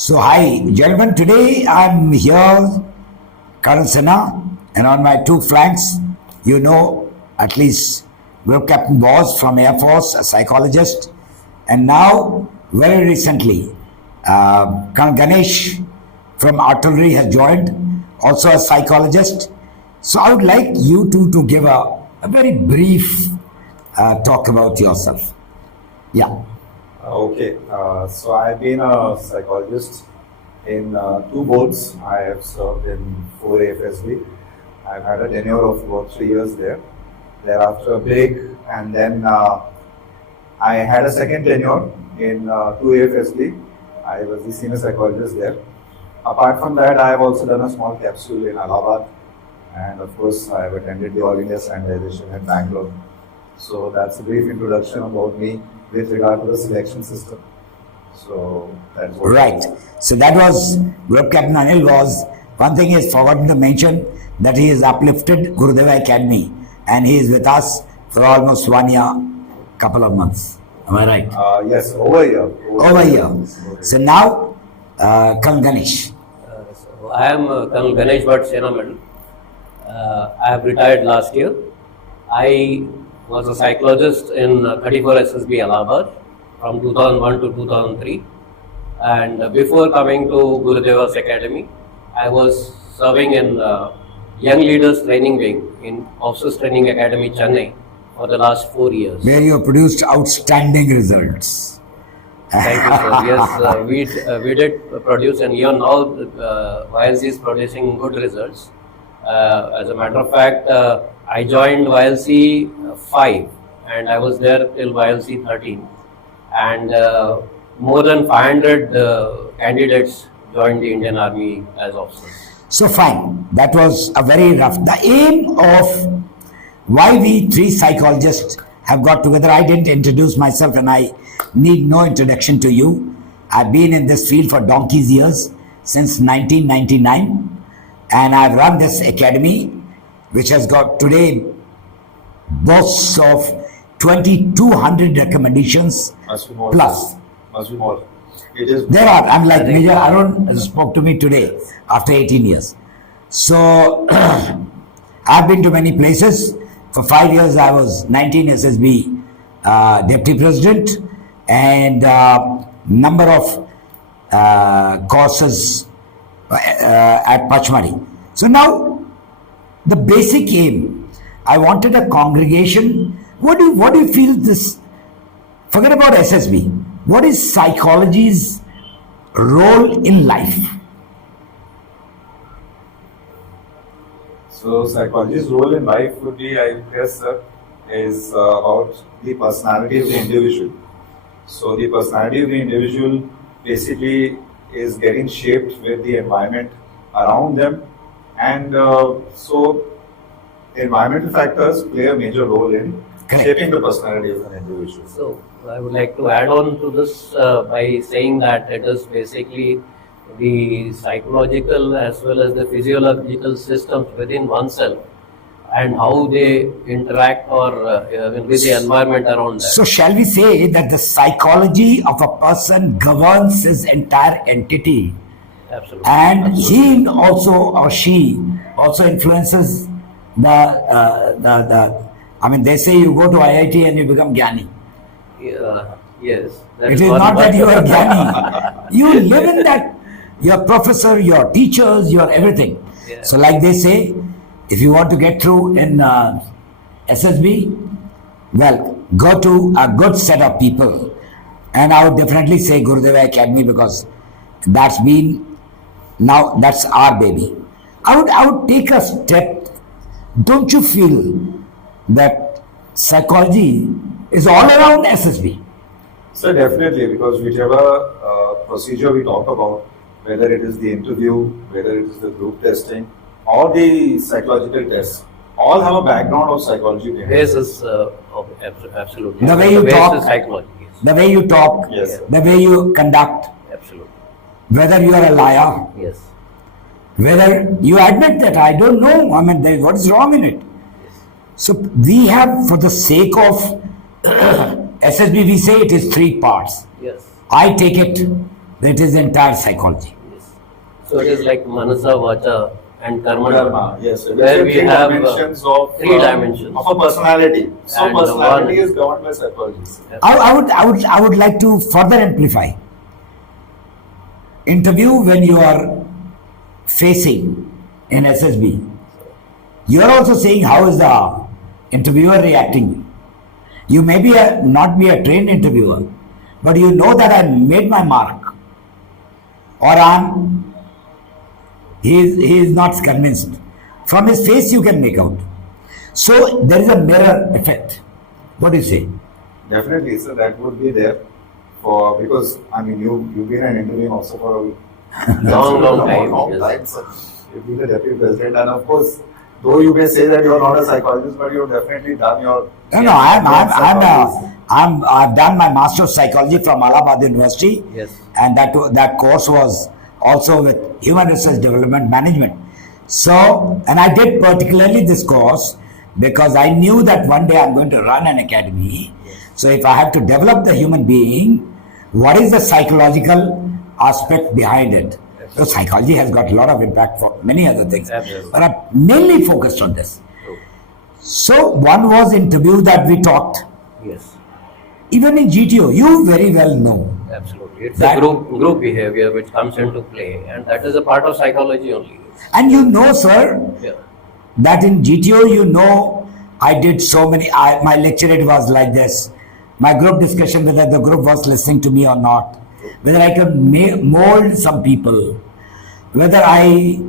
So hi gentlemen, today I'm here, Colonel Sinha, and on my two flanks, you know at least Capt A B Vaz from Air Force, a psychologist, and now very recently, Colonel Ganesh from Artillery has joined, also a psychologist. So I would like you two to give a very brief talk about yourself. Yeah. Okay, so I've been a psychologist in two boards. I have served in 4 AFSB. I've had a tenure of about 3 years there. Thereafter a break, and then I had a second tenure in 2 AFSB. I was the senior psychologist there. Apart from that, I have also done a small capsule in Allahabad, and of course I have attended the All India Standardization at Bangalore. So that's a brief introduction about me with regard to the selection system. So that's what Right. So that was where Captain Anil was. One thing is forgotten to mention that he is uplifted Gurudeva Academy and he is with us for almost 1 year, couple of months. Am I right? yes, over here. Over here. So now, Colonel Ganesh. So I am Colonel Ganesh Bhat, Sinha Medal. I have retired last year. I was a psychologist in 34 SSB Allahabad from 2001 to 2003. And before coming to GURUDEVA'S Academy, I was serving in Young Leaders Training Wing in Officers Training Academy, Chennai for the last 4 years. Where you have produced outstanding results. Thank you, sir. Yes, we did produce, and even now YLC is producing good results. As a matter of fact, I joined YLC 5 and I was there till YLC 13, and more than 500 candidates joined the Indian Army as officers. So fine, that was a very rough. The aim of why we three psychologists have got together, I didn't introduce myself and I need no introduction to you. I've been in this field for donkey's years, since 1999, and I've run this academy which has got today boasts of 2,200 recommendations Must be more. plus. Must be more. It is. There are, I'm like Major Arun spoke to me today after 18 years. So I've been to many places. For 5 years I was 19 SSB Deputy President and number of courses at Pachmari. So now the basic aim, I wanted a congregation. What do you feel this? Forget about SSB. What is psychology's role in life? So psychology's role in life would be, I guess, is about the personality of the individual. So the personality of the individual basically is getting shaped with the environment around them, and so environmental factors play a major role in shaping the personality of an individual. So I would like to add on to this by saying that it is basically the psychological as well as the physiological systems within oneself and how they interact or with the environment around them. So shall we say that the psychology of a person governs his entire entity? Absolutely. And he also or she also influences the I mean, they say you go to IIT and you become Gyani. Yes. It is not that you are Gyani. You live in that. Your professor, your teachers, your everything. Yeah. So like they say, if you want to get through in SSB, well, go to a good set of people. And I would definitely say Gurudeva Academy because that's our baby. I would take a step. Don't you feel that psychology is all around SSB? So definitely, because whichever procedure we talk about, whether it is the interview, whether it is the group testing, or the psychological tests, all have a background of psychology behind it. Basis, absolutely. The way you base talk, is psychology. Yes. the way you talk, Yes. the way you conduct, Absolutely. whether you are a liar, Yes. whether you admit that I don't know, I mean, what is wrong in it? So we have, for the sake of SSB, we say it is 3 parts. Yes. I take it That is entire psychology. Yes. So it is like Manasa, Vacha, and Karma. Karma, yes. Where we three have dimensions of three dimensions of a personality. So And personality one- is governed by psychology. I would like to further amplify. Interview when you are facing in SSB. You are also saying how is the interviewer reacting. You may be not be a trained interviewer, but you know that I made my mark, or he is not convinced. From his face you can make out. So there is a mirror effect. What do you say? Definitely, so that would be there for, because I mean you've been an interviewing also for a Long time, yes. time. So you've been the deputy president, and of course, though you may say that you're not a psychologist, but you've definitely done your. No, I've done my Master of Psychology from Allahabad University. Yes. And that course was also with Human Resource Development Management. So, and I did particularly this course because I knew that one day I'm going to run an academy. So if I have to develop the human being, what is the psychological aspect behind it? So psychology has got a lot of impact for many other things. Absolutely. But I mainly focused on this. So one was interview that we talked. Yes. Even in GTO, you very well know. Absolutely. It's That- a group behavior which comes into play, and that is a part of psychology only. And you know, sir, Yeah. that in GTO, you know, I did so many, my lecturate was like this. My group discussion, whether the group was listening to me or not, whether I could mold some people, whether I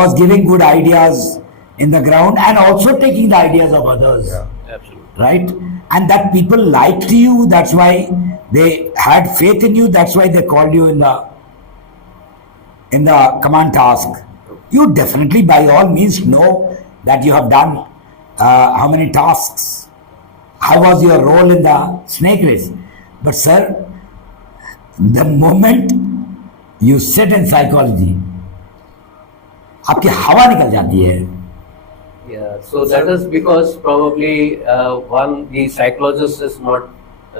was giving good ideas in the ground and also taking the ideas of others, Yeah. Absolutely. right? And that people liked you, that's why they had faith in you, that's why they called you in the command task. You definitely by all means know that you have done how many tasks, how was your role in the snake race. But sir, the moment you sit in psychology, आपकी हवा निकल जाती है. Yeah, so that is because probably the psychologist is not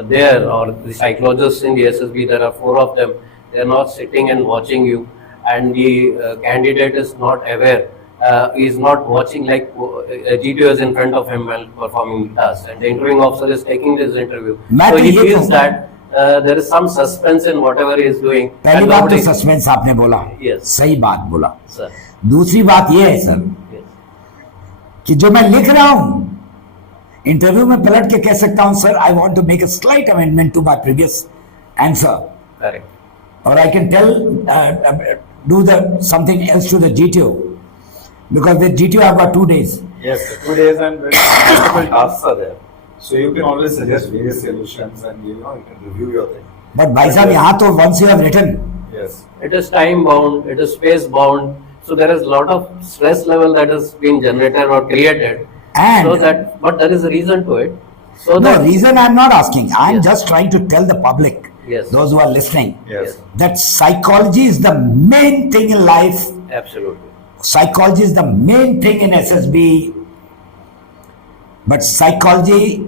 there, or the psychologists in the SSB, there are 4 of them, they are not sitting and watching you, and the candidate is not aware, is not watching, like GTO is in front of him while performing tasks, and the interviewing officer is taking this interview. मैं So तो he ये feels कहूँ- that there is some suspense in whatever he is doing. पहली and बात तो nobody- suspense आपने बोला, Yes. सही बात बोला. Sir, दूसरी बात यह है सर yes. कि जो मैं लिख रहा हूं इंटरव्यू में पलट के कह सकता हूं, sir I want to make a slight amendment to my previous answer, Correct. or I can tell do the something else to the GTO, because with GTO I've got 2 days. Yes, 2 days and when multiple tasks are there. So you can always suggest various solutions and you can review your thing. But भाई साहब यहाँ तो once you have written, Yes. It is time bound, it is space bound, so there is a lot of stress level that is being generated or created. And- so that, but there is a reason to it. So no that reason I'm not asking, I'm Yes. just trying to tell the public, Yes. those who are listening, Yes. that psychology is the main thing in life. absolutely. Psychology is the main thing in SSB, but psychology,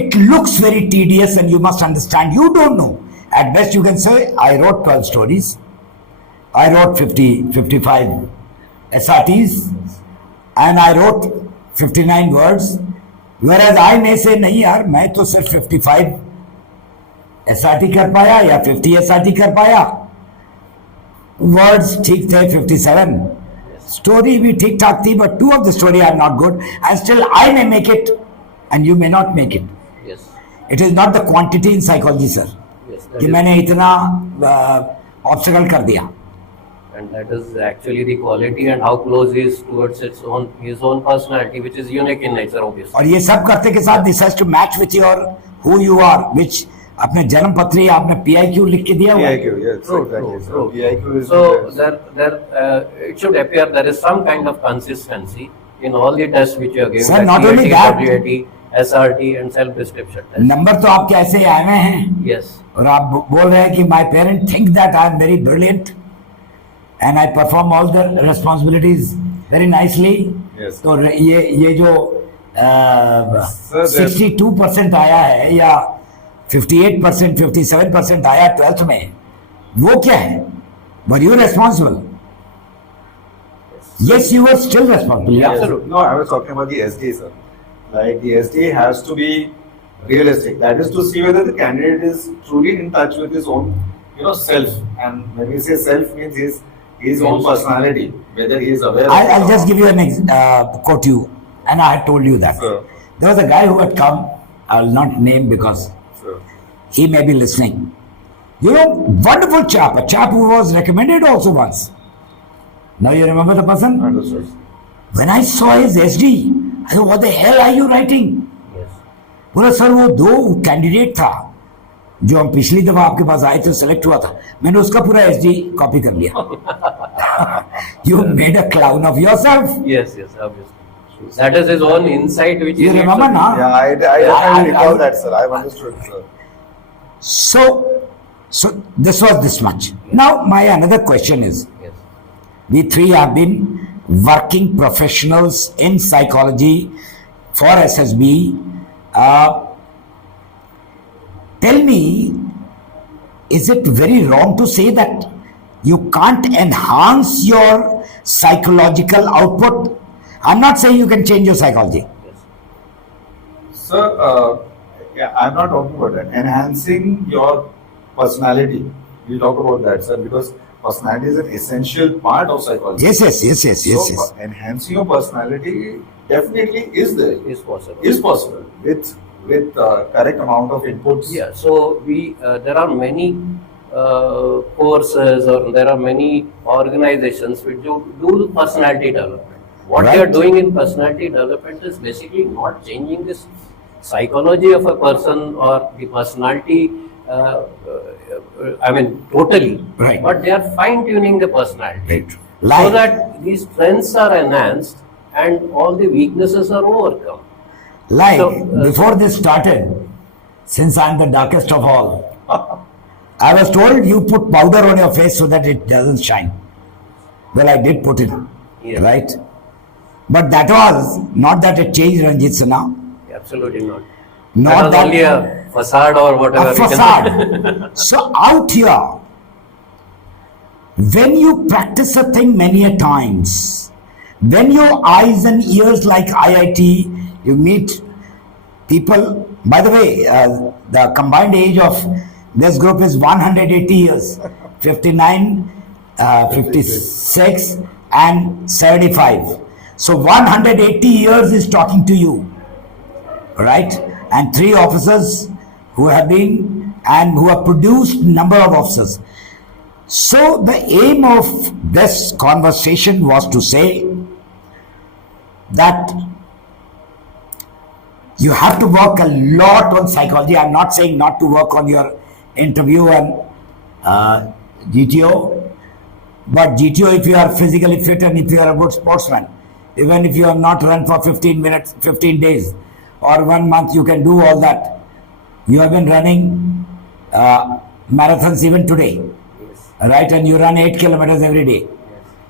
it looks very tedious, and you must understand, you don't know. At best you can say, I wrote 12 stories, I wrote 55 SRTs, and I wrote 59 words, whereas I may say, नहीं यार, मैं तो सिर्फ 55 SRT कर पाया या 50 SRT कर पाया, words ठीक थे 57, story भी ठीक ठाक थी, but 2 of the story are not good, and still I may make it and you may not make it. Yes. It is not the quantity in psychology, sir, Yes. That कि is, मैंने इतना obstacle कर दिया. and that is actually the quality and how close he is towards his own personality, which is unique in nature, obviously. और ये सब करते के साथ this has to match with your who you are, which अपने जन्म पत्री आपने PIQ लिख के दिया हुआ है. PIQ, yes, True, exactly. true, So true. PIQ is So it should appear there is some kind of consistency in all the tests which you are giving. Sir, like not only PAT, that- WAT, SRT, and self-description test. Number तो आपके ऐसे ही आए हुए हैं, Yes. और आप बोल रहे हैं कि my parent think that I am very brilliant and I perform all the responsibilities very nicely. Yes. तो ये जो Sir, 62% आया है या 58%, 57% आया 12th में, वो क्या है? Were you responsible? Yes, you were still responsible. Yeah. Absolutely. No, I was talking about the SDA, sir. Like the SDA has to be realistic. That is to see whether the candidate is truly in touch with his own, self. And when we say self, means his own personality, whether he is aware. I'll just give you an quote you, and I had told you that. Sir. There was a guy who had come. I'll not name because Sir. he may be listening. Wonderful chap, a chap who was recommended also once. Now you remember the person? Understood. When I saw his SD, I said, what the hell are you writing? Yes. बोला sir वो 2 candidate था जो हम पिछली दफा आपके पास आए थे, सेलेक्ट हुआ था, मैंने उसका पूरा एसडी कॉपी कर लिया. You made a clown of yourself. Yes, obviously. That is his own insight which You he needs remember to- now? Yeah, I definitely recall that, sir. I've understood, sir. So this was this much. Now my another question is, Yes. we three have been working professionals in psychology for SSB. Tell me, is it very wrong to say that you can't enhance your psychological output? I'm not saying you can change your psychology. Sir, I'm not talking about that. Enhancing your personality. We'll talk about that, sir, because personality is an essential part of psychology. Yes. So, enhancing your personality definitely is there. Is possible. Is possible with correct amount of inputs. Yeah, so there are many courses or there are many organizations which do personality development. What they are Right. doing in personality development is basically not changing this psychology of a person or the personality, totally. Right. But they are fine tuning the personality. Right. So Like, that these strengths are enhanced and all the weaknesses are overcome. So, before this started, since I'm the darkest of all, I was told you put powder on your face so that it doesn't shine. Well, I did put it, Yes. right? But that was not that it changed Ranjit Sinha. Absolutely not. Not That was that only a facade or whatever. a you can facade. So out here, when you practice a thing many a times, when your eyes and ears like IIT, you meet people. By the way, the combined age of this group is 180 years, 59, 56 and 75. So 180 years is talking to you, right? And 3 officers who have been and who have produced number of officers. So the aim of this conversation was to say that you have to work a lot on psychology. I'm not saying not to work on your interview and GTO, but GTO if you are physically fit and if you are a good sportsman, even if you have not run for 15 minutes, 15 days or 1 month, you can do all that. You have been running marathons even today, right? And you run 8 kilometers every day.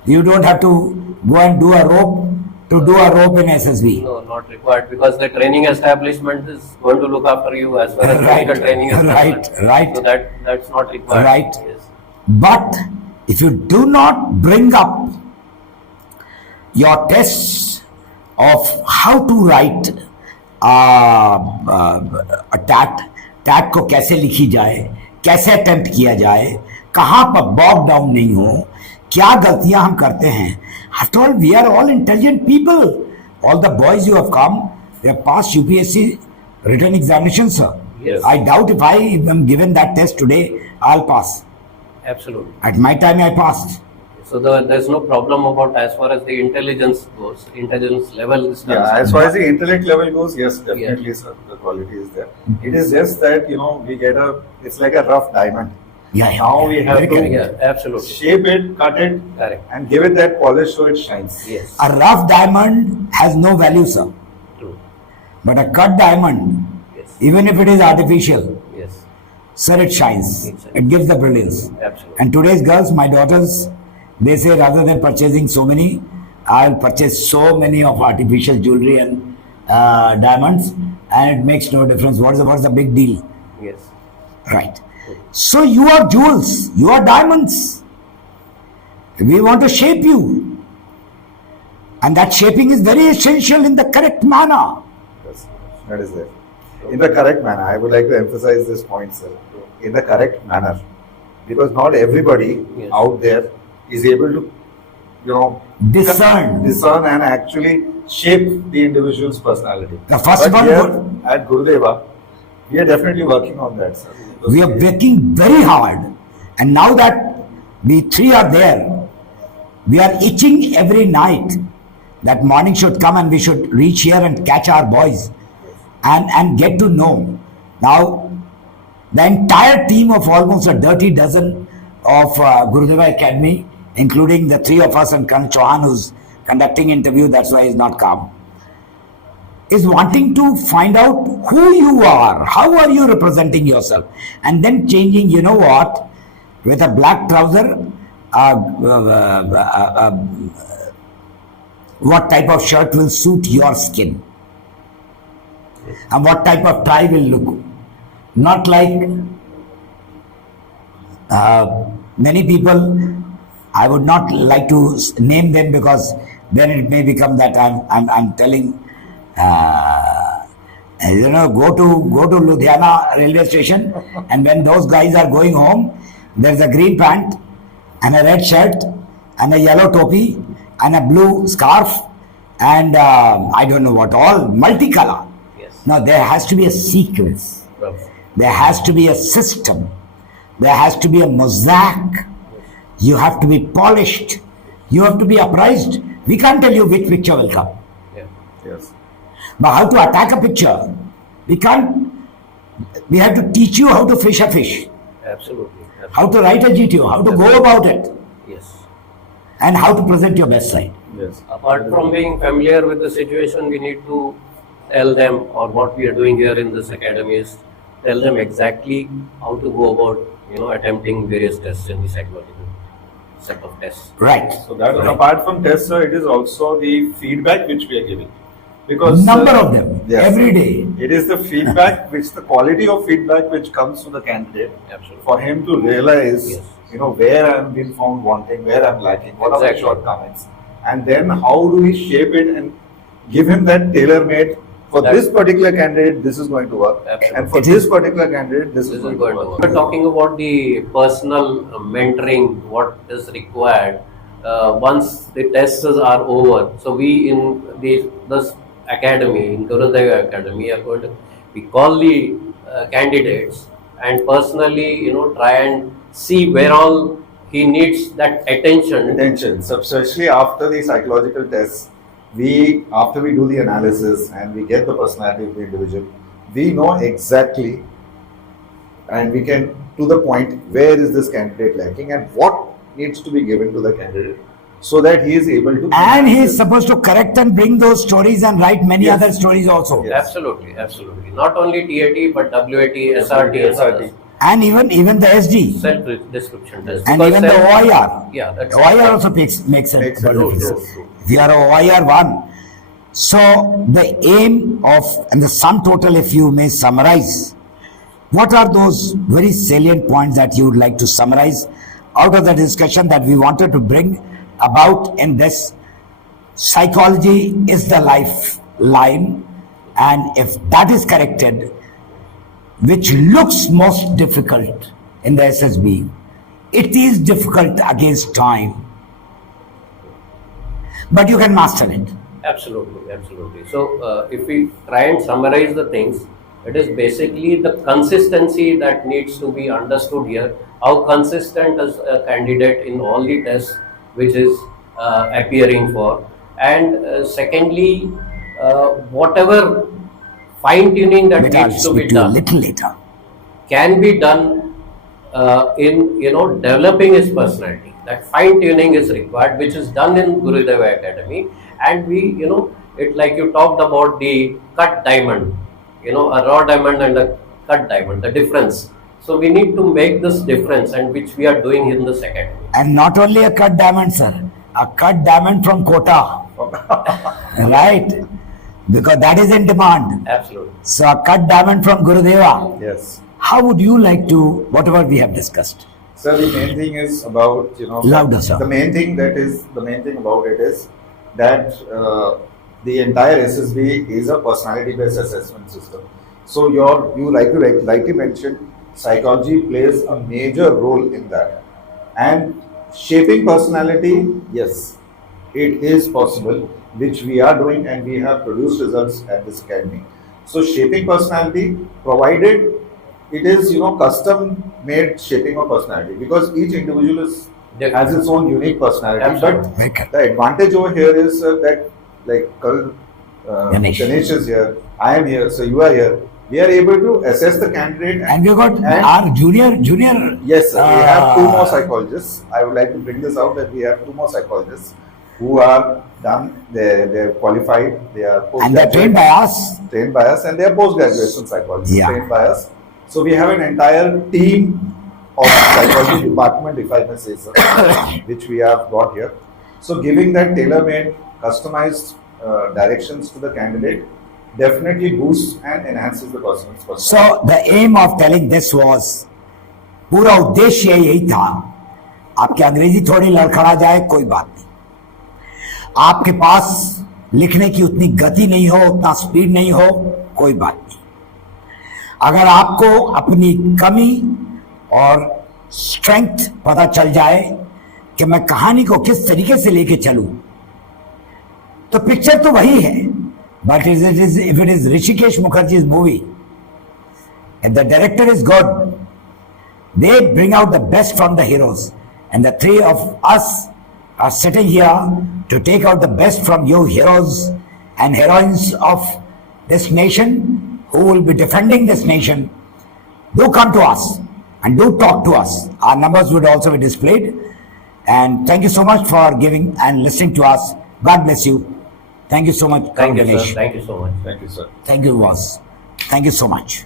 You don't have to go and do a rope to do a rope in SSB. No, not required because the training establishment is going to look after you as far as Right, physical training is right, concerned. right. So that's not required. Right. Yes. But if you do not bring up your tests of how to write a टैट को कैसे लिखी जाए, कैसे attempt किया जाए, कहाँ पर बॉग डाउन नहीं हो, क्या गलतियां हम करते हैं. After all, we are all intelligent people. All the boys you have come, they have passed UPSC written examinations, sir. Yes. I doubt if I am given that test today, I'll pass. Absolutely. At my time, I passed. So there's no problem about as far as the intelligence goes, intelligence level is Yeah, concerned. as far as the intellect level goes, yes, definitely, sir, the quality is there. It is just that, we get it's like a rough diamond. Yeah. Now we have Very to correct. Yeah, absolutely. shape it, cut it, Correct. and give it that polish so it shines. Yes. A rough diamond has no value, sir. True. But a cut diamond, Yes. even if it is artificial, Yes. sir, it shines. It shines. It gives the brilliance. Absolutely. And today's girls, my daughters, they say rather than purchasing so many, I'll purchase so many of artificial jewelry and diamonds, and it makes no difference. What's the big deal? Yes. Right. So you are jewels, you are diamonds. We want to shape you. And that shaping is very essential in the correct manner. Yes, that is there. In the correct manner. I would like to emphasize this point, sir. In the correct manner. Because not everybody Yes. out there is able to, Discern. discern and actually shape the individual's personality. The first But one here would- at Gurudeva, we are definitely working on that, sir. We are working very hard. And now that we three are there, we are itching every night that morning should come and we should reach here and catch our boys and get to know. Now, the entire team of almost a dirty dozen of Gurudeva Academy, including the three of us and Colonel Chauhan, who's conducting interview, that's why he's not come, is wanting to find out who you are, how are you representing yourself, and then changing, you know what, with a black trouser, what type of shirt will suit your skin, and what type of tie will look. Not like many people, I would not like to name them because then it may become that I'm telling, go to Ludhiana railway station, and when those guys are going home, there's a green pant and a red shirt and a yellow topi and a blue scarf and I don't know what all, multicolor. Yes. Now there has to be a sequence. There has to be a system. There has to be a mosaic. You have to be polished. You have to be apprised. We can't tell you which picture will come. Yeah. Yes. But how to attack a picture, we can't. We have to teach you how to fish a fish, Absolutely. how to write a GTO, how to go about it, Yes. and how to present your best side. Yes. Apart from being familiar with the situation, we need to tell them, or what we are doing here in this academy is tell them exactly how to go about, attempting various tests in the psychological set of tests. Right. So that Right. apart from tests, sir, it is also the feedback which we are giving. Because Number of them every day. It is the feedback the quality of feedback which comes to the candidate Absolutely. for him to realize, Yes. where I am being found wanting, where I am lacking, what are the Exactly. shortcomings, and then how do we shape it and give him that tailor-made. For That's- this particular candidate, this is going to work, Absolutely. and for It this is- particular candidate, this This is is going going to to work. work. We're talking about the personal mentoring, what is required once the tests are over. So we in this academy, in Gurudeva Academy, are going to we call the candidates and personally, try and see where all he needs that attention. So especially after the psychological tests, after we do the analysis and we get the personality of the individual, we know exactly and we can to the point where is this candidate lacking and what needs to be given to the candidate so that he is able to And he is supposed to correct and bring those stories and write many Yes. other stories also. Yes. Absolutely. Not only TAT but WAT, SRT, and SRT. others. And even the SD. Self-description test. And Because even the self- OIR. Yeah, that's OIR also makes a Makes a difference. difference. If you are a OIR 1. So the aim of, and the sum total, if you may summarize, what are those very salient points that you would like to summarize out of the discussion that we wanted to bring about in this? Psychology is the lifeline, and if that is corrected, which looks most difficult in the SSB, it is difficult against time, but you can master it. Absolutely. So, if we try and summarize the things, it is basically the consistency that needs to be understood here. How consistent is a candidate in all the tests which is appearing for, and secondly, whatever fine-tuning that But I'll needs to be speak to you a done little later. can be done in developing his personality. That fine tuning is required, which is done in Gurudeva Academy, and we it like you talked about the cut diamond, a raw diamond and a cut diamond, the difference. So we need to make this difference, and which we are doing in this academy. And not only a cut diamond, sir, a cut diamond from Kota, right? Because that is in demand. Absolutely. So a cut diamond from Gurudeva. Yes. how would you like to, whatever we have discussed? Sir, the main thing is about, Louder, sir. the main thing about it is that the entire SSB is a personality-based assessment system. So you rightly mentioned, psychology plays a major role in that. And shaping personality, yes, it is possible, which we are doing, and we have produced results at this academy. So shaping personality, provided it is custom made shaping of personality, because each individual has its own unique personality. Absolutely. But the advantage over here is that, like Ganesh. Ganesh is here, I am here, so you are here. We are able to assess the candidate. And we got our junior. Yes, sir, we have 2 more psychologists. I would like to bring this out that we have 2 more psychologists who are done. They're qualified. They are And they're trained by us. Trained by us, and they are postgraduate psychologists trained by us. So we have an entire team of psychology department, if I may say so, which we have got here. So giving that tailor-made, customized directions to the candidate definitely boosts and enhances the person's personality. So the aim of telling this was, पूरा उद्देश्य यही था, आपकी अंग्रेजी थोड़ी लड़खड़ा जाए कोई बात नहीं, आपके पास लिखने की उतनी गति नहीं हो, उतना स्पीड नहीं हो, कोई बात नहीं, अगर आपको अपनी कमी और स्ट्रेंथ पता चल जाए कि मैं कहानी को किस तरीके से लेके चलूं, तो पिक्चर तो वही है. But if it is Rishikesh Mukherjee's movie, if the director is good, they bring out the best from the heroes, and the 3 of us are sitting here to take out the best from you heroes and heroines of this nation who will be defending this nation. Do come to us and do talk to us. Our numbers would also be displayed. And thank you so much for giving and listening to us. God bless you. Thank you so much. Thank you, Ganesh. sir. Thank you so much. Thank you, sir. Thank you, Vaz. Thank you so much.